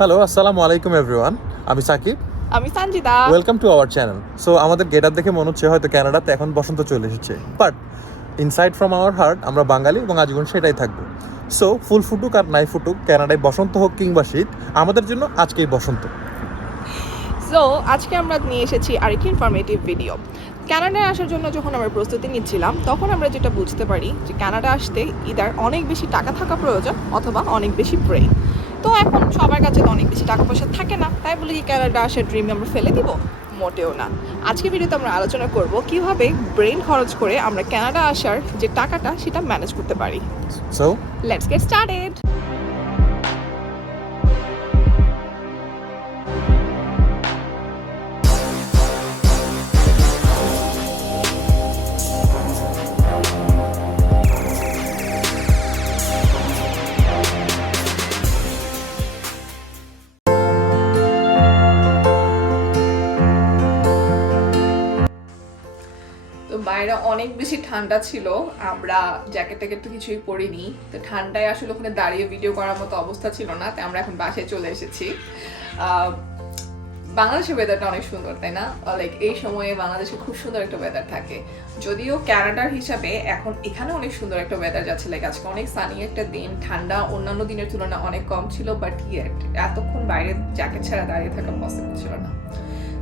Hello, আসসালামু আলাইকুম everyone. আমি সাকিব। আমি Sanjita. Welcome to our channel. So আমাদের গেট আপ দেখে মনে হচ্ছে হয়তো কানাডাতে এখন বসন্ত চলে এসেছে, but inside from our heart আমরা বাঙালি এবং আজীবন সেটাই থাকবো। সো ফুল ফুটুক আর নাই ফুটুক, কানাডায় বসন্ত হোক কিংবা শীত, আমাদের জন্য আজকেই বসন্ত। সো আজকে আমরা নিয়ে এসেছি আরেকটি ইনফরমেটিভ ভিডিও। কানাডায় আসার জন্য যখন আমরা প্রস্তুতি নিচ্ছিলাম তখন আমরা যেটা বুঝতে পারি যে কানাডা আসতে ইদার অনেক বেশি টাকা থাকা প্রয়োজন অথবা অনেক বেশি ব্রেন। তো এখন সবার কাছে তো অনেক বেশি টাকা পয়সা থাকে না, তাই বলে কি কানাডা আসার ড্রিম আমরা ফেলে দিব? মোটেও না। আজকে ভিডিওতে আমরা আলোচনা করব কিভাবে ব্রেন খরচ করে আমরা কানাডা আসার যে টাকাটা সেটা ম্যানেজ করতে পারি। So let's get started. তো বাইরে অনেক বেশি ঠান্ডা ছিল, আমরা জ্যাকেট ট্যাকেট তো কিছুই পরিনি। তো ঠান্ডায় আসলে ওখানে দাঁড়িয়ে ভিডিও করার মতো অবস্থা ছিল না, তাই আমরা এখন বাসায় চলে এসেছি। বাংলাদেশের ওয়েদারটা অনেক সুন্দর, তাই না? লাইক এই সময়ে বাংলাদেশে খুব সুন্দর একটা ওয়েদার থাকে। যদিও কানাডার হিসাবে এখন এখানে অনেক সুন্দর একটা ওয়েদার যাচ্ছে, লাইক আজকে অনেক সানি একটা দিন, ঠান্ডা অন্যান্য দিনের তুলনায় অনেক কম ছিল, বাট এতক্ষণ বাইরে জ্যাকেট ছাড়া দাঁড়িয়ে থাকা পসিবল ছিল না।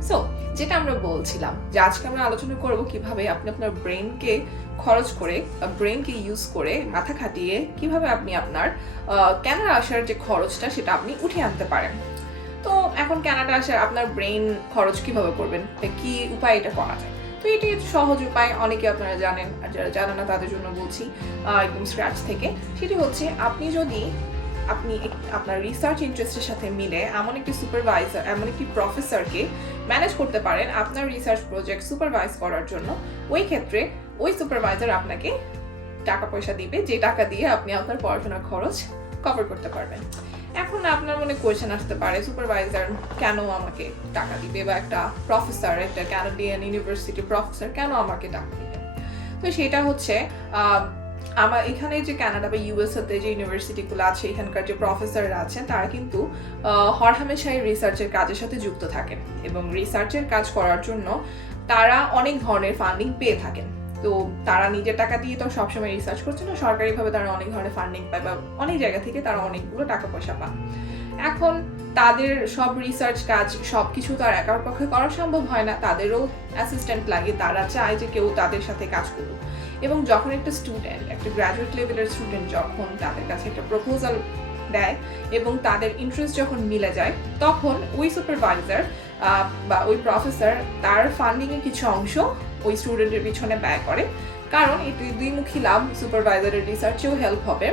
সো যেটা আমরা বলছিলাম যে আজকে আমরা আলোচনা করব কিভাবে আপনি আপনার ব্রেনকে খরচ করে, ব্রেনকে ইউজ করে, মাথা খাটিয়ে কিভাবে আপনি আপনার কানাডা আসার যে খরচটা সেটা আপনি উঠিয়ে আনতে পারেন। তো এখন কানাডা আসার আপনার ব্রেন খরচ কিভাবে করবেন, কি উপায় এটা করা যায়? তো এটি সহজ উপায়, অনেকে আপনারা জানেন, আর যারা জানেন না তাদের জন্য বলছি একদম স্ক্র্যাচ থেকে। সেটি হচ্ছে আপনি আপনার রিসার্চ ইন্টারেস্টের সাথে মিলে এমন একটি সুপারভাইজার, এমন একটি প্রফেসরকে ম্যানেজ করতে পারেন আপনার রিসার্চ প্রজেক্ট সুপারভাইজ করার জন্য। ওই ক্ষেত্রে ওই সুপারভাইজার আপনাকে টাকা পয়সা দিবে, যে টাকা দিয়ে আপনি আপনার পড়াশোনার খরচ কভার করতে পারবেন। এখন আপনার মনে কোয়েশ্চেন আসতে পারে, সুপারভাইজার কেন আমাকে টাকা দিবে, বা একটা প্রফেসর, একটা কানাডিয়ান ইউনিভার্সিটি প্রফেসর কেন আমাকে টাকা দিবে? তো সেটা হচ্ছে আমার এখানে যে কানাডা বা ইউএসএতে যে ইউনিভার্সিটিগুলো আছে, এখানকার যে প্রফেসররা আছেন তারা কিন্তু হরহামেশাই রিসার্চের কাজের সাথে যুক্ত থাকেন, এবং রিসার্চের কাজ করার জন্য তারা অনেক ধরনের ফান্ডিং পেয়ে থাকেন। তো তারা নিজের টাকা দিয়ে তো সবসময় রিসার্চ করছে না, সরকারিভাবে তারা অনেক ধরনের ফান্ডিং পায়, বা অনেক জায়গা থেকে তারা অনেকগুলো টাকা পয়সা পান। এখন তাদের সব রিসার্চ কাজ সবকিছু তো আর একার পক্ষে করা সম্ভব হয় না, তাদেরও অ্যাসিস্ট্যান্ট লাগে, তারা চায় যে কেউ তাদের সাথে কাজ করুক। এবং যখন একটা স্টুডেন্ট, একটা গ্র্যাজুয়েট লেভেলের স্টুডেন্ট যখন তাদের কাছে একটা প্রপোজাল দেয় এবং তাদের ইন্টারেস্ট যখন মিলে যায়, তখন ওই সুপারভাইজার বা ওই প্রফেসর তার ফান্ডিংয়ের কিছু অংশ ওই স্টুডেন্টের পিছনে ব্যয় করে, কারণ এটি দুইমুখী লাভ। সুপারভাইজারের রিসার্চেও হেল্প হবে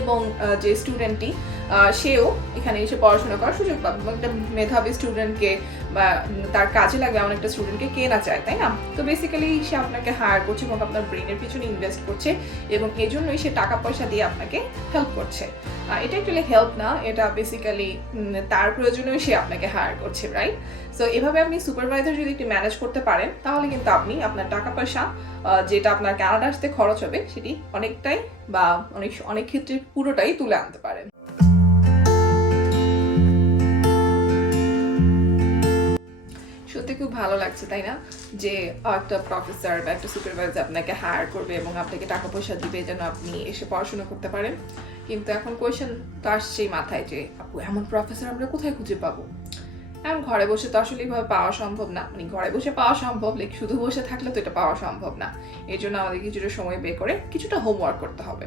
এবং যে স্টুডেন্টটি সেও এখানে এসে পড়াশোনা করার সুযোগ পাবে। একটা মেধাবী স্টুডেন্টকে বা তার কাজে লাগবে এমন একটা স্টুডেন্টকে কে না চায়, তাই না? তো বেসিক্যালি সে আপনাকে হায়ার করছে এবং আপনার ব্রেনের পিছনে ইনভেস্ট করছে, এবং এই জন্যই সে টাকা পয়সা দিয়ে আপনাকে হেল্প করছে। এটা অ্যাকচুয়ালি হেল্প না, এটা বেসিক্যালি তার প্রয়োজনেই সে আপনাকে হায়ার করছে, রাইট? সো এভাবে আপনি সুপারভাইজার যদি একটু ম্যানেজ করতে পারেন, তাহলে কিন্তু আপনি আপনার টাকা পয়সা যেটা আপনার কানাডা আসতে খরচ হবে সেটি অনেকটাই বা অনেক ক্ষেত্রে পুরোটাই তুলে আনতে পারেন। সত্যি খুব ভালো লাগছে, তাই না? যে একটা প্রফেসর বা একটা সুপারভাইজার আপনাকে হায়ার করবে এবং আপনাকে টাকা পয়সা দিবে যেন আপনি এসে পড়াশোনা করতে পারেন। কিন্তু এখন কোয়েশ্চেন তো আসছেই মাথায় যে আপু এমন প্রফেসর আমরা কোথায় খুঁজে পাবো? এখন ঘরে বসে তো আসলে এইভাবে পাওয়া সম্ভব না, মানে ঘরে বসে পাওয়া সম্ভব, লাইক শুধু বসে থাকলে তো এটা পাওয়া সম্ভব না। এই জন্য আমাদের কিছুটা সময় বের করে কিছুটা হোমওয়ার্ক করতে হবে।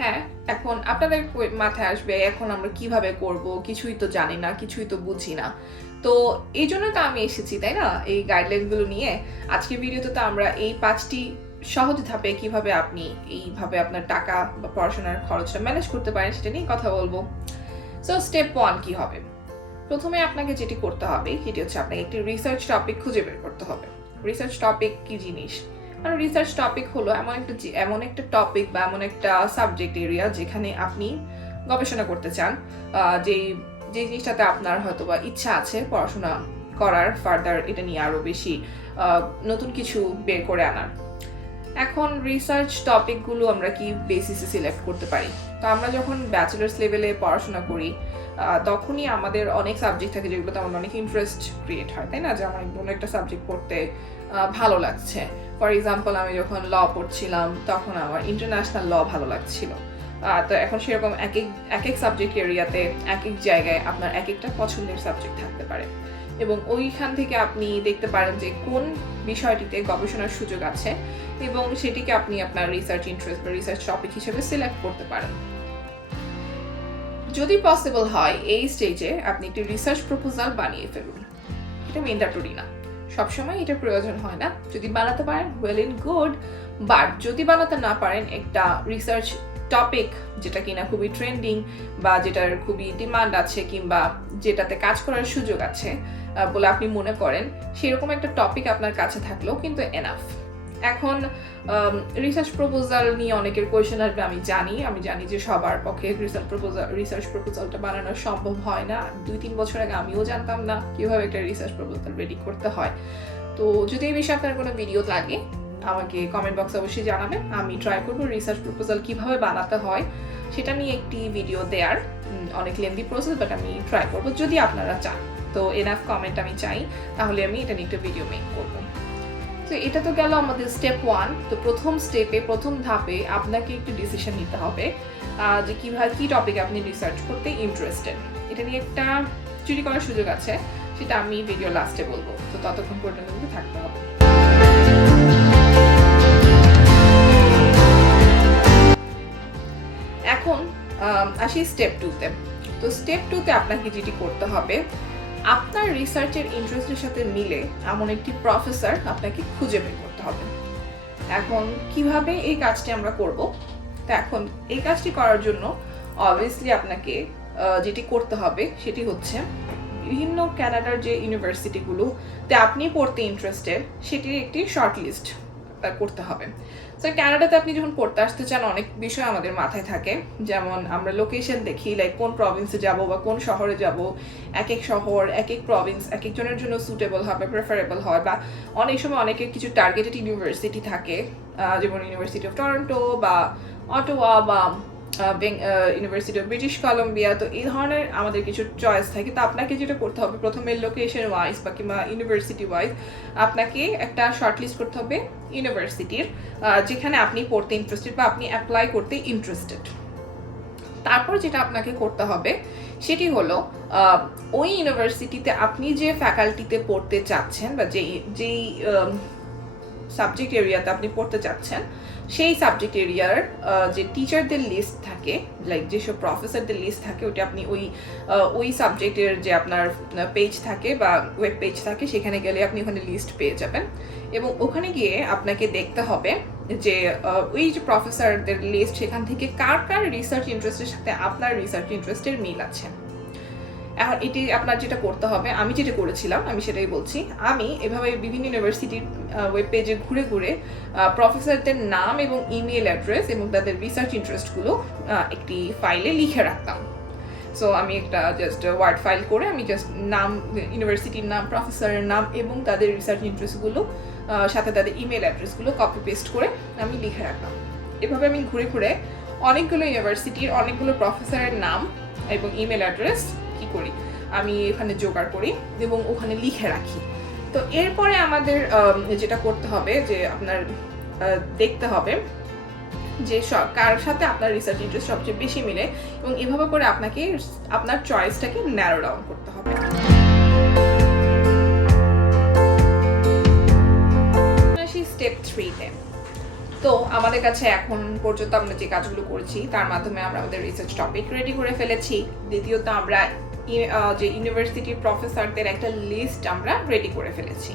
হ্যাঁ, এখন আপনাদের মাথায় আসবে এখন আমরা কিভাবে করব, কিছুই তো জানি না, কিছুই তো বুঝি না। তো এই জন্য তো আমি এসেছি, তাই না, এই গাইডলাইনগুলো নিয়ে। আজকের ভিডিওতে তো আমরা এই 5টি সহজ ধাপে কিভাবে আপনি এইভাবে আপনার টাকা বা পড়াশোনার খরচটা ম্যানেজ করতে পারেন সেটা নিয়ে কথা বলবো। সো স্টেপ 1 কি হবে? প্রথমে আপনাকে যেটি করতে হবে সেটি হচ্ছে আপনাকে একটি রিসার্চ টপিক খুঁজে বের করতে হবে। রিসার্চ টপিক কি জিনিস? কারণ রিসার্চ টপিক হলো এমন একটা টপিক বা এমন একটা সাবজেক্ট এরিয়া যেখানে আপনি গবেষণা করতে চান, যে জিনিসটাতে আপনার হয়তো বা ইচ্ছা আছে পড়াশোনা করার, ফার্দার এটা নিয়ে আরো বেশি নতুন কিছু বের করে আনার। এখন রিসার্চ টপিকগুলো আমরা কি বেসিসে সিলেক্ট করতে পারি? তো আমরা যখন ব্যাচেলার্স লেভেলে পড়াশোনা করি তখনই আমাদের অনেক সাবজেক্ট থাকে যেগুলোতে আমার অনেক ইন্টারেস্ট ক্রিয়েট হয়, তাই না? যে আমার কোনো একটা সাবজেক্ট পড়তে ভালো লাগছে। ফর এক্সাম্পল, আমি যখন ল পড়ছিলাম তখন আমার ইন্টারন্যাশনাল ল ভালো লাগছিল। তো এখন সেরকম এক এক সাবজেক্ট এরিয়াতে এক এক জায়গায় আপনার এক একটা পছন্দের সাবজেক্ট থাকতে পারে, এবং ওইখান থেকে আপনি দেখতে পারেন যে কোন বিষয়টিতে গবেষণার সুযোগ আছে এবং সেটিকে আপনি আপনার রিসার্চ ইন্টারেস্ট বা রিসার্চ টপিক হিসেবে সিলেক্ট করতে পারেন। যদি পসিবল হয় এই স্টেজে আপনি একটি রিসার্চ প্রপোজাল বানিয়ে ফেলুন। এটা ম্যান্ডেটরি না, সবসময় এটা প্রয়োজন হয় না। যদি বানাতে পারেন ওয়েল এন্ড গুড, বাট যদি বানাতে না পারেন একটা রিসার্চ টপিক যেটা কিনা খুবই ট্রেন্ডিং বা যেটার খুবই ডিমান্ড আছে কিংবা যেটাতে কাজ করার সুযোগ আছে বলে আপনি মনে করেন, সেরকম একটা টপিক আপনার কাছে থাকলেও কিন্তু এনাফ। এখন রিসার্চ প্রপোজাল নিয়ে অনেকের কোয়েশ্চেন আসবে, আমি জানি যে সবার পক্ষে রিসার্চ প্রপোজালটা বানানো সম্ভব হয় না। 2-3 বছর আগে আমিও জানতাম না কিভাবে একটা রিসার্চ প্রপোজাল রেডি করতে হয়। তো যদি এই বিষয়ে আপনার কোনো ভিডিও লাগে আমাকে কমেন্ট বক্সে অবশ্যই জানাবেন। আমি ট্রাই করবো রিসার্চ প্রপোজাল কিভাবে বানাতে হয় সেটা নিয়ে একটি ভিডিও দেওয়ার। অনেক লেন্দি প্রসেস, বাট আমি ট্রাই করবো যদি আপনারা চান। তো এনাফ কমেন্ট আমি চাই, তাহলে আমি এটা নিয়ে একটা ভিডিও মেক করবো। তো এটা তো গেল আমাদের স্টেপ 1। তো প্রথম ধাপে আপনাকে একটু ডিসিশন নিতে হবে যে কিভাবে কি টপিকে আপনি রিসার্চ করতে ইন্টারেস্টেড। এটা নিয়ে একটা চুরি করার সুযোগ আছে, সেটা আমি ভিডিও লাস্টে বলবো। তো ততক্ষণ পর্যন্ত কিন্তু থাকতে হবে। এখন আসি স্টেপ 2-তে। তো স্টেপ 2-তে আপনাকে যেটি করতে হবে, আপনার রিসার্চের ইন্টারেস্টের সাথে মিলে এমন একটি প্রফেসর আপনাকে খুঁজে বের করতে হবে। এখন কিভাবে এই কাজটি আমরা করব? তো এখন এই কাজটি করার জন্য অবভিয়াসলি আপনাকে যেটি করতে হবে সেটি হচ্ছে বিভিন্ন কানাডার যে ইউনিভার্সিটিগুলোতে আপনি পড়তে ইন্টারেস্টেড সেটির একটি শর্ট লিস্ট করতে হবে। তো কানাডাতে আপনি যখন পড়তে আসতে চান, অনেক বিষয় আমাদের মাথায় থাকে, যেমন আমরা লোকেশন দেখি, লাইক কোন প্রভিন্সে যাব বা কোন শহরে যাব। এক এক শহর, এক এক প্রভিন্স এক একজনের জন্য সুটেবল হবে, প্রেফারেবল হয়, বা অনেক সময় অনেকের কিছু টার্গেটেড ইউনিভার্সিটি থাকে, যেমন ইউনিভার্সিটি অফ টরন্টো বা অটোয়া বা ইউনিভার্সিটি অফ ব্রিটিশ কলম্বিয়া। তো এই ধরনের আমাদের কিছু চয়েস থাকে। তো আপনাকে যেটা করতে হবে, প্রথমে লোকেশন ওয়াইজ বা কিংবা ইউনিভার্সিটি ওয়াইজ আপনাকে একটা শর্টলিস্ট করতে হবে ইউনিভার্সিটির যেখানে আপনি পড়তে ইন্টারেস্টেড বা আপনি অ্যাপ্লাই করতে ইন্টারেস্টেড। তারপর যেটা আপনাকে করতে হবে সেটি হলো ওই ইউনিভার্সিটিতে আপনি যে ফ্যাকাল্টিতে পড়তে চাচ্ছেন বা যেই সাবজেক্ট এরিয়াতে আপনি পড়তে চাচ্ছেন সেই সাবজেক্ট এরিয়ার যে টিচারদের লিস্ট থাকে, লাইক যেসব প্রফেসরদের লিস্ট থাকে, ওটা আপনি ওই সাবজেক্টের যে আপনার পেজ থাকে বা ওয়েব পেজ থাকে, সেখানে গেলে আপনি ওখানে লিস্ট পেয়ে যাবেন। এবং ওখানে গিয়ে আপনাকে দেখতে হবে যে ওই যে প্রফেসরদের লিস্ট, সেখান থেকে কার কার রিসার্চ ইন্টারেস্টের সাথে আপনার রিসার্চ ইন্টারেস্টের মিল আছে। এখন এটি আপনার যেটা করতে হবে, আমি যেটা করেছিলাম আমি সেটাই বলছি। আমি এভাবে বিভিন্ন ইউনিভার্সিটির ওয়েব পেজে ঘুরে ঘুরে প্রফেসরদের নাম এবং ইমেল অ্যাড্রেস এবং তাদের রিসার্চ ইন্টারেস্টগুলো একটি ফাইলে লিখে রাখতাম। সো আমি একটা জাস্ট ওয়ার্ড ফাইল করে আমি জাস্ট নাম, ইউনিভার্সিটির নাম, প্রফেসরের নাম এবং তাদের রিসার্চ ইন্টারেস্টগুলো সাথে তাদের ইমেল অ্যাড্রেসগুলো কপি পেস্ট করে আমি লিখে রাখলাম। এভাবে আমি ঘুরে ঘুরে অনেকগুলো ইউনিভার্সিটির অনেকগুলো প্রফেসরের নাম এবং ইমেল অ্যাড্রেস কি করি, আমি এখানে জোগাড় করি এবং ওখানে লিখে রাখি। তো এরপরে আমাদের যেটা করতে হবে যে আপনার দেখতে হবে যে কার সাথে আপনার রিসার্চ ইন্টারেস্ট সবচেয়ে বেশি মিলে, এবং এভাবে করে আপনাকে আপনার চয়েসটাকে ন্যারো ডাউন করতে হবে। স্টেপ 3-তে তো আমাদের কাছে এখন পর্যন্ত আমরা যে কাজগুলো করেছি তার মাধ্যমে আমরা আমাদের রিসার্চ টপিক রেডি করে ফেলেছি। দ্বিতীয়ত আমরা যে ইউনিভার্সিটির প্রফেসরদের একটা লিস্ট আমরা রেডি করে ফেলেছি।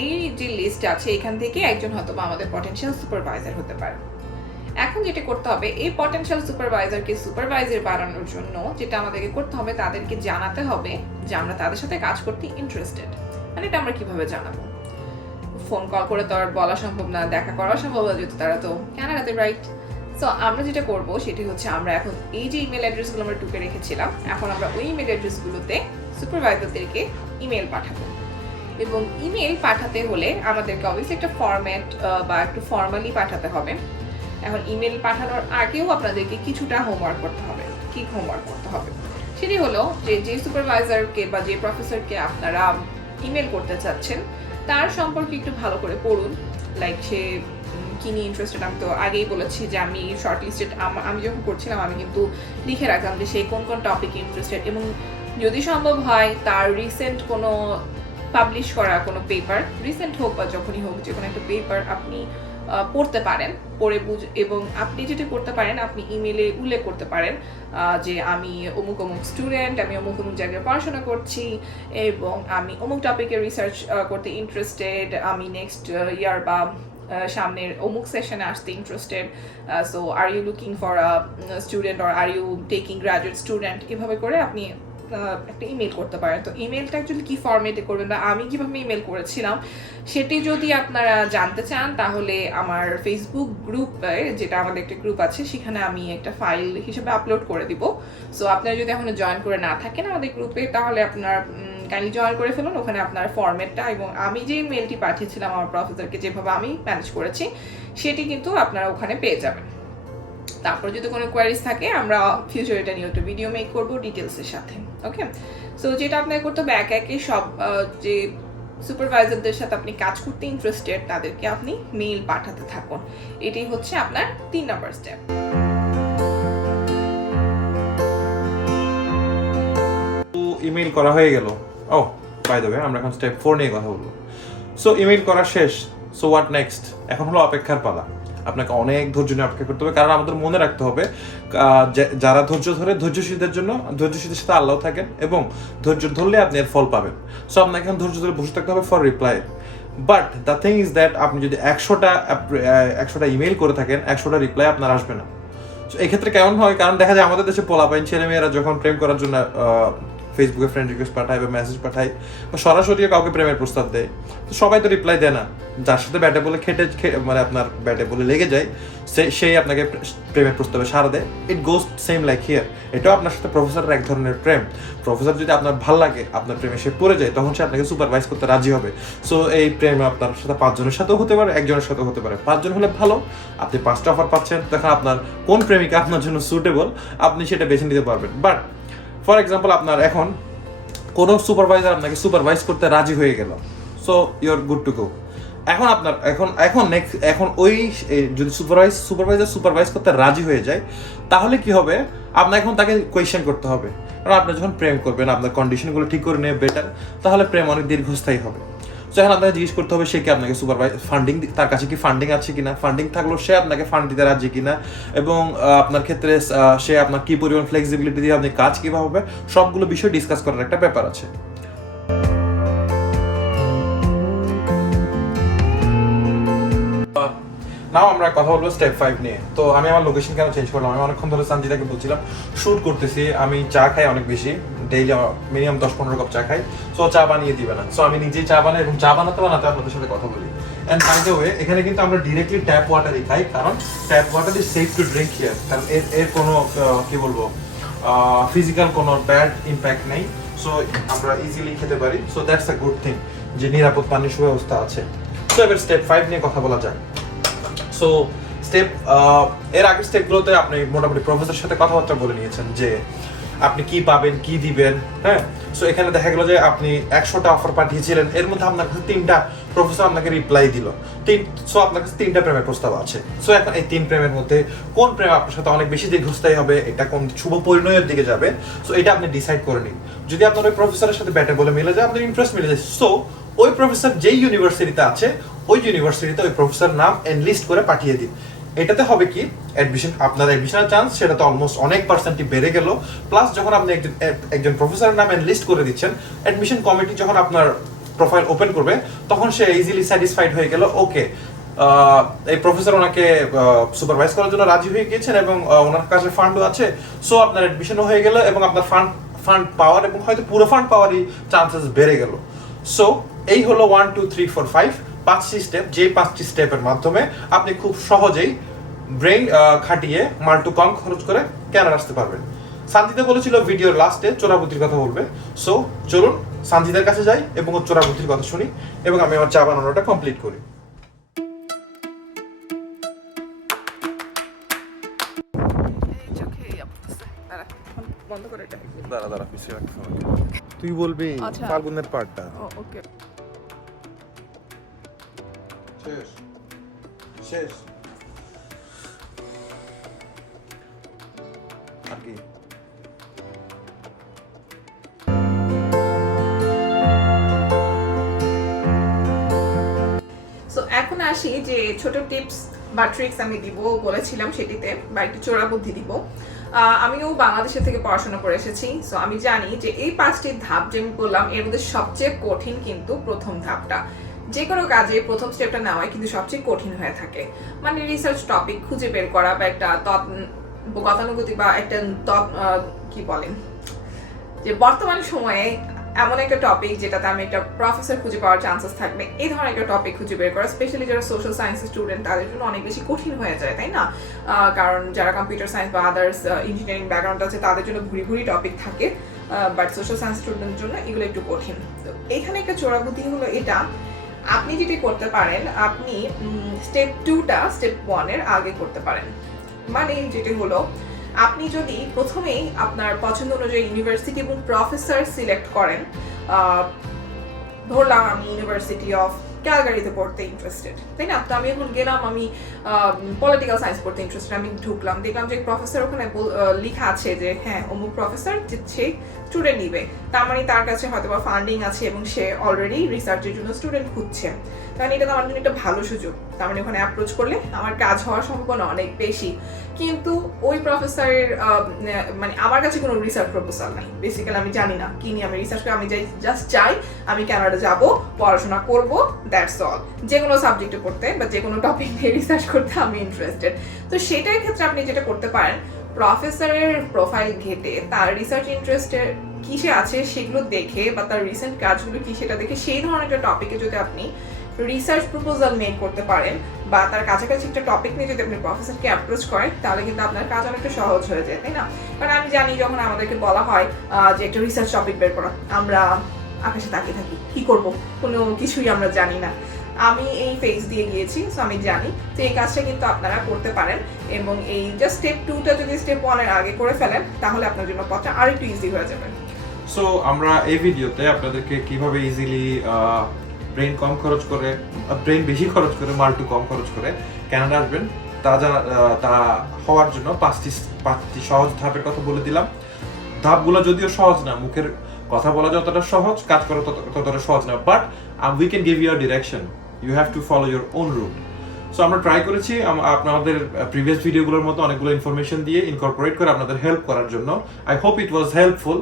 এই যে লিস্ট আছে এখান থেকে একজন হয়তো বা আমাদের পটেনশিয়াল সুপারভাইজার হতে পারে। এখন যেটা করতে হবে, এই পটেনশিয়াল সুপারভাইজারকে সুপারভাইজার বানানোর জন্য যেটা আমাদেরকে করতে হবে, তাদেরকে জানাতে হবে যে আমরা তাদের সাথে কাজ করতে ইন্টারেস্টেড। মানে এটা আমরা কিভাবে জানাবো? ফোন কল করে তো আর বলা সম্ভব না, দেখা করা সম্ভব না, যেহেতু তারা তো কানাডাতে, রাইট? সো আমরা যেটা করব সেটি হচ্ছে আমরা এখন এই যে ইমেল অ্যাড্রেসগুলো আমরা টুকে রেখেছিলাম, এখন আমরা ওই ইমেল অ্যাড্রেসগুলোতে সুপারভাইজারদেরকে ইমেল পাঠাবো। এবং ইমেল পাঠাতে হলে আমাদেরকে অবশ্যই একটা ফরম্যাট বা একটু ফর্মালি পাঠাতে হবে। এখন ইমেল পাঠানোর আগেও আপনাদেরকে কিছুটা হোমওয়ার্ক করতে হবে। কি হোমওয়ার্ক করতে হবে সেটি হলো যে সুপারভাইজারকে বা যে প্রফেসরকে আপনারা ইমেল করতে চাচ্ছেন তার সম্পর্কে একটু ভালো করে পড়ুন। লাইক সে কি নিয়ে ইন্টারেস্টেড, আমি তো আগেই বলেছি যে আমি শর্ট লিস্টেড আমি যখন করছিলাম আমি কিন্তু লিখে রাখলাম যে সে কোন কোন টপিকে ইন্টারেস্টেড, এবং যদি সম্ভব হয় তার রিসেন্ট কোনো পাবলিশ করা কোনো পেপার, রিসেন্ট হোক বা যখনই হোক, যে কোনো একটা পেপার আপনি পড়তে পারেন, পড়ে এবং আপনি যেটা করতে পারেন আপনি ইমেলে উল্লেখ করতে পারেন যে আমি অমুক অমুক স্টুডেন্ট, আমি অমুক অমুক জায়গায় পড়াশোনা করছি এবং আমি অমুক টপিকে রিসার্চ করতে ইন্টারেস্টেড, আমি নেক্সট ইয়ার বা সামনের অমুক সেশনে আসতে interested, so are you looking for a student or are you taking graduate student, এভাবে করে আপনি একটা ইমেল করতে পারেন। তো ইমেলটা অ্যাকচুয়ালি কী ফরম্যাটে করবেন বা আমি কীভাবে ইমেল করেছিলাম সেটি যদি আপনারা জানতে চান তাহলে আমার ফেসবুক গ্রুপে, যেটা আমাদের একটা গ্রুপ আছে, সেখানে আমি একটা ফাইল হিসেবে আপলোড করে দিব। সো আপনারা যদি এখনো জয়েন করে না থাকেন আমাদের গ্রুপে তাহলে আপনার কাইন্ডলি জয়েন করে ফেলুন। ওখানে আপনার ফরম্যাটটা এবং আমি যে মেলটি পাঠিয়েছিলাম আমার প্রফেসরকে যেভাবে আমি ম্যানেজ করেছি সেটি কিন্তু আপনারা ওখানে পেয়ে যাবেন। তারপর যদি কোনো কোয়ারিজ থাকে আমরা ফিউচার এটা নিয়ে একটা ভিডিও মেক করবো ডিটেলসের সাথে। ওকে, সো যেটা আপনাকে করতে হবে একে একে সব যে সুপারভাইজারদের সাথে আপনি কাজ করতে ইন্টারেস্টেড তাদেরকে আপনি মেইল পাঠাতে থাকুন। এটাই হচ্ছে আপনার 3 নম্বর স্টেপ। ইমেল করা হয়ে গেল। ও বাই দ্য ওয়ে, আমরা এখন স্টেপ 4 নিয়ে কথা বলবো। সো ইমেল করা শেষ, সো হোয়াট নেক্সট? এখন হলো অপেক্ষার পালা। আপনাকে অনেক ধৈর্য নিয়ে অপেক্ষা করতে হবে, কারণ আমাদের মনে রাখতে হবে যারা ধৈর্য ধরে, ধৈর্যশীলদের জন্য, ধৈর্যশীলদের সাথে আল্লাহ থাকেন এবং ধৈর্য ধরলে আপনি এর ফল পাবেন। সো আপনাকে এখন ধৈর্য ধরে বসে থাকতে হবে for reply. But the thing is that আপনি যদি 100টা ইমেল করে থাকেন 100টা রিপ্লাই আপনার আসবে না। সো এক্ষেত্রে কেমন হয়, কারণ দেখা যায় আমাদের দেশে পোলাপাইন ছেলেমেয়েরা যখন প্রেম করার জন্য ফেসবুকে ফ্রেন্ড রিকোয়েস্ট পাঠায় বা মেসেজ পাঠায় বা সরাসরি কাউকে প্রেমের প্রস্তাব দেয়, তো সবাই তো রিপ্লাই দেয় না। যার সাথে ব্যাটে বলে মানে আপনার ব্যাটে বলে লেগে যায় সেই আপনাকে প্রেমের প্রস্তাবে সাড়া দেয়। ইট গোজ সেম লাইক হিয়ার। এটাও আপনার সাথে প্রফেসরের এক ধরনের প্রেম। প্রফেসর যদি আপনার ভাল লাগে, আপনার প্রেমে সে পড়ে যায়, তখন সে আপনাকে সুপারভাইজ করতে রাজি হবে। সো এই প্রেম আপনার সাথে 5 জনের সাথেও হতে পারে, একজনের সাথেও হতে পারে। 5 জন হলে ভালো, আপনি 5টা অফার পাচ্ছেন, তখন আপনার কোন প্রেমিকা আপনার জন্য সুটেবল আপনি সেটা বেছে নিতে পারবেন। বাট ফর এক্সাম্পল আপনার এখন কোনো সুপারভাইজার আপনাকে সুপারভাইজ করতে রাজি হয়ে গেল, so you are good to go. এখন আপনার এখন ওই যদি সুপারভাইজার সুপারভাইজ করতে রাজি হয়ে যায় তাহলে কি হবে, আপনার এখন তাকে কোয়েশ্চেন করতে হবে। কারণ আপনি যখন প্রেম করবেন আপনার কন্ডিশনগুলো ঠিক করে নেবে বেটার, তাহলে প্রেম অনেক দীর্ঘস্থায়ী হবে। সো এখন আপনাকে জিজ্ঞেস করতে হবে সে কি আপনাকে ফান্ডিং, তার কাছে কি ফান্ডিং আছে কিনা, ফান্ডিং থাকলেও সে আপনাকে ফান্ড দিতে রাজি কিনা, এবং আপনার ক্ষেত্রে সে আপনার কি পরিমাণ ফ্লেক্সিবিলিটি দিয়ে আপনি কাজ কীভাবে হবে, সবগুলো বিষয় ডিসকাস করার একটা ব্যাপার আছে। নাও আমরা কথা বলবো স্টেপ 5 নিয়ে। তো আমি আমার লোকেশন কেন চেঞ্জ করলাম, আমি অনেকক্ষণ ধরে সঞ্জিতাকে বলছিলাম শুট করতেছি, আমি চা খাই অনেক বেশি, ডেইলি মিনিমাম 10-15 কাপ চা খাই। সো চা বানিয়ে দিবে না, সো আমি নিজেই চা বানাই এবং চা বানাতে আপনাদের সাথে কথা বলি। এন্ড বাই দ্য ওয়ে এখানে কিন্তু আমরা ডিরেক্টলি ট্যাপ ওয়াটারই খাই, কারণ tap water is safe to drink here. কারণ এর কোনো কি বলবো ফিজিক্যাল কোনো ব্যাড ইম্প্যাক্ট নেই। সো আমরা ইজিলি খেতে পারি। So that's a good thing যে নিরাপদ পানির সুব্যবস্থা আছে। সো এবার স্টেপ 5 নিয়ে কথা বলা যাক। সো এর আগের স্টেপগুলোতে আপনি মোটামুটি প্রফেসরের সাথে কথাবার্তা বলে নিয়েছেন যে আপনি কি পাবেন, কি দিবেন। হ্যাঁ, সো এখানে দেখা গেল যে আপনি 100টা অফার পাঠিয়েছিলেন, এর মধ্যে আপনার কাছে 3টা প্রফেসর আপনাকে রিপ্লাই দিল। সো আপনার কাছে 3টা প্রেমের প্রস্তাব আছে। সো এখন এই 3 প্রেমের মধ্যে কোন প্রেম আপনার সাথে অনেক বেশি দীর্ঘস্থায়ী হবে, এটা কোন শুভ পরিণয়ের দিকে যাবে, সো এটা আপনি ডিসাইড করে নিন। যদি আপনার ওই প্রফেসরের সাথে ব্যাটে বলে মিলে যায়, আপনার ইন্টারেস্ট মিলে যায়, সো ওই প্রফেসর যেই ইউনিভার্সিটিতে আছে ওই ইউনিভার্সিটিতে ওই প্রফেসর নাম এনলিস্ট করে পাঠিয়ে দিন। এটাতে হবে কি, আপনার অ্যাডমিশনের চান্স সেটা তো অলমোস্ট অনেক পার্সেন্টই বেড়ে গেল। প্লাস যখন আপনি একজন প্রফেসরের নাম এনলিস্ট করে দিচ্ছেন, অ্যাডমিশন কমিটি যখন আপনার প্রোফাইল ওপেন করবে তখন সে ইজিলি স্যাটিসফাইড হয়ে গেল, ওকে এই প্রফেসর ওনাকে সুপারভাইজ করার জন্য রাজি হয়ে গিয়েছেন এবং ওনার কাছে ফান্ডও আছে। সো আপনার অ্যাডমিশনও হয়ে গেল এবং আপনার ফান্ড পাওয়ার এবং হয়তো পুরো ফান্ড পাওয়ারই চান্সেস বেড়ে গেল। সো এই হলো 1 2 3 4 5 5টি স্টেপ, যে 5টি স্টেপের মাধ্যমে আপনি খুব সহজেই ব্রেইন খাটিয়ে মাল টু কম খরচ করে ক্যানাডা আসতে পারবেন। সানজিদা বলেছিল ভিডিওর লাস্টে চোরাবুদ্ধির কথা বলবে। সো চলুন সানজিদার কাছে যাই এবং ওর চোরাবুদ্ধির কথা শুনি এবং আমি আমার চা বানানোটা কমপ্লিট করি। বন্ধ করে দাঁড়া পিছিয়ে রাখতে হবে। তুই বলবি আচ্ছা। ফাল্গুনের পার্টটা। ওকে। শেষ আর কি? সো এখন আসি যে ছোট টিপস বা ট্রিক্স আমি দিব বলেছিলাম সেটিতে, বা একটু চোরা বুদ্ধি দিব। আমিও বাংলাদেশের থেকে পড়াশোনা করে এসেছি, সো আমি জানি যে এই 5টি ধাপ যে আমি বললাম এর মধ্যে সবচেয়ে কঠিন কিন্তু প্রথম ধাপটা। যে কোনো কাজে প্রথম স্টেপটা নেওয়াই কিন্তু সবচেয়ে কঠিন হয়ে থাকে। মানে রিসার্চ টপিক খুঁজে বের করা বা একটা গতানুগতিক বা একটা কি বলেন যে বর্তমান সময়ে এমন একটা টপিক যেটাতে আমি একটা প্রফেসর খুঁজে পাওয়ার চান্সেস থাকবে, এই ধরনের একটা টপিক খুঁজে বের করা স্পেশালি যারা সোশ্যাল সায়েন্সের স্টুডেন্ট তাদের জন্য অনেক বেশি কঠিন হয়ে যায়, তাই না? কারণ যারা কম্পিউটার সায়েন্স বা আদার্স ইঞ্জিনিয়ারিং ব্যাকগ্রাউন্ড আছে তাদের জন্য ভুরি ভুরি টপিক থাকে, বাট সোশ্যাল সায়েন্স স্টুডেন্টের জন্য এগুলো একটু কঠিন। তো এইখানে একটা চোরা বুদ্ধি হলো এটা, আপনি যেটি করতে পারেন, আপনি স্টেপ 2টা স্টেপ 1-এর আগে করতে পারেন। মানে যেটি হলো, আপনি যদি প্রথমেই আপনার পছন্দ অনুযায়ী ইউনিভার্সিটি এবং প্রফেসর সিলেক্ট করেন, ধরলাম আমি ইউনিভার্সিটি অফ ক্যালগারিতে পড়তে ইন্টারেস্টেড, তাই না? তো আমি এখন গেলাম, আমি পলিটিক্যাল সায়েন্স পড়তে ইন্টারেস্টেড, আমি ঢুকলাম, দেখলাম যে প্রফেসর ওখানে লেখা আছে যে হ্যাঁ অমুক প্রফেসর সে স্টুডেন্ট নিবে, তার মানে তার কাছে হয়তো বা ফান্ডিং আছে এবং সে অলরেডি রিসার্চের জন্য স্টুডেন্ট খুঁজছে, কারণ এটা তো আমার জন্য একটা ভালো সুযোগ। তার মানে ওখানে অ্যাপ্রোচ করলে আমার কাজ হওয়ার সম্ভাবনা অনেক বেশি। কিন্তু ওই প্রফেসরের মানে আমার কাছে কোনো রিসার্চ প্রপোজাল নাই, বেসিক্যালি আমি জানি না কি নিয়ে আমি রিসার্চ করি, আমি জাস্ট চাই আমি কানাডা যাব, পড়াশোনা করব, দ্যাটস অল। যে কোনো সাবজেক্টে পড়তে বা যে কোনো টপিক নিয়ে রিসার্চ করতে আমি ইন্টারেস্টেড। তো সেটার ক্ষেত্রে আপনি যেটা করতে পারেন, প্রফেসরের প্রোফাইল ঘেটে তার রিসার্চ ইন্টারেস্টের কিসে আছে সেগুলো দেখে বা তার রিসেন্ট কাজগুলো কি সেটা দেখে সেই ধরনের একটা টপিকে যদি আপনি রিসার্চ প্রপোজাল মেক করতে পারেন বা তার কাছাকাছি একটা টপিক নিয়ে যদি আপনি প্রফেসরকে অ্যাপ্রোচ করেন, তাহলে কিন্তু আপনার কাজ অনেকটা সহজ হয়ে যায়, তাই না? কারণ আমি জানি যখন আমাদেরকে বলা হয় যে একটা রিসার্চ টপিক বের করা, আমরা আকাশে তাকিয়ে থাকি, কি করব, কোনো কিছুই আমরা জানি না। আমি এই ফেজ দিয়ে গিয়েছি, সো আমি জানি যে এই কাজটা কিন্তু আপনারা করতে পারেন, এবং এই জাস্ট স্টেপ 2টা যদি স্টেপ 1-এর আগে করে ফেলেন তাহলে আপনার জন্য পথটা আরেকটু ইজি হয়ে যাবে। সো আমরা এই ভিডিওতে আপনাদেরকে কিভাবে ইজিলি ব্রেন কম খরচ করে, ব্রেন বেশি খরচ করে মাল্টু কম খরচ করে কানাডা আসবেন তা হওয়ার জন্য 5টি সহজ ধাপের কথা বলে দিলাম। ধাপগুলো যদিও সহজ না, মুখের কথা বলা যতটা সহজ, কাজ করা ততটা সহজ না, but we can give you a direction, you have to follow your own route. So আমরা ট্রাই করেছি আপনাদের প্রিভিয়াস ভিডিওগুলোর মতো অনেকগুলো ইনফরমেশন দিয়ে ইনকর্পোরেট করে আপনাদের হেল্প করার জন্য। I hope it was helpful,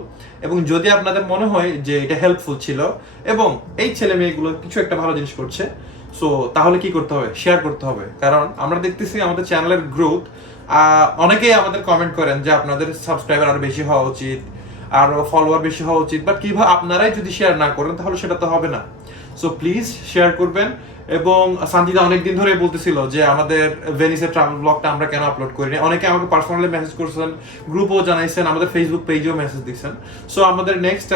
এবং যদি আপনাদের মনে হয় যে এটা হেল্পফুল ছিল এবং এই ছেলে মেয়েগুলো কিছু একটা ভালো জিনিস করছে, সো তাহলে কি করতে হবে? শেয়ার করতে হবে। কারণ আমরা দেখতেছি আমাদের চ্যানেলের গ্রোথ, অনেকেই আমাদের কমেন্ট করেন যে আপনাদের সাবস্ক্রাইবার আরো বেশি হওয়া উচিত, আর ফলোয়ার বেশি হওয়া উচিত, বাট কিভাবে আপনারাই যদি শেয়ার না করেন তাহলে সেটা তো হবে না। সো প্লিজ শেয়ার করবেন। এবং শান্তিদা অনেকদিন ধরে বলতেছিল যে আমাদের ভেনিসের ট্রাভেল ব্লগটা আমরা কেন আপলোড করি না। অনেকে আমাকে পার্সোনালি মেসেজ করছেন, গ্রুপও জানাইছেন, আমাদের ফেসবুক পেজেও মেসেজ দিচ্ছেন। সো আমাদের next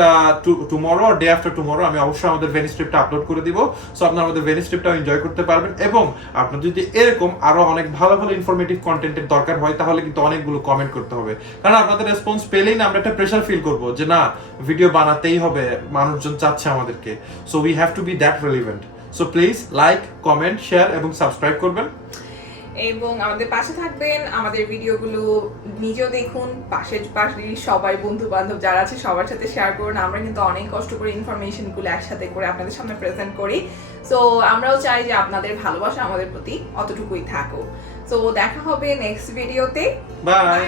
tomorrow day after tomorrow আমি অবশ্যই আমাদের ভেনিস ট্রিপটা আপলোড করে দিব। সো আপনারা আমাদের ভেনিস ট্রিপটাও এনজয় করতে পারবেন, এবং আপনার যদি এরকম আরো অনেক ভালো ভালো ইনফরমেটিভ কন্টেন্টের দরকার হয় তাহলে কিন্তু অনেকগুলো কমেন্ট করতে হবে, কারণ আপনাদের রেসপন্স পেলেই না আমরা একটা প্রেশার ফিল করবো যে না, ভিডিও বানাতেই হবে, মানুষজন চাচ্ছে আমাদেরকে। So we have to be that relevant. So please like, comment, share এবং সাবস্ক্রাইব করবেন, এবং আমাদের পাশে থাকবেন। আমাদের ভিডিওগুলো নিজেও দেখুন, পাশের সবাই বন্ধু বান্ধব যারা আছে সবার সাথে শেয়ার করুন। আমরা কিন্তু অনেক কষ্ট করে ইনফরমেশনগুলো একসাথে করে আপনাদের সামনে প্রেজেন্ট করি। সো আমরাও চাই যে আপনাদের ভালোবাসা আমাদের প্রতি অতটুকুই থাকুক। সো দেখা হবে নেক্সট ভিডিওতে। বাই।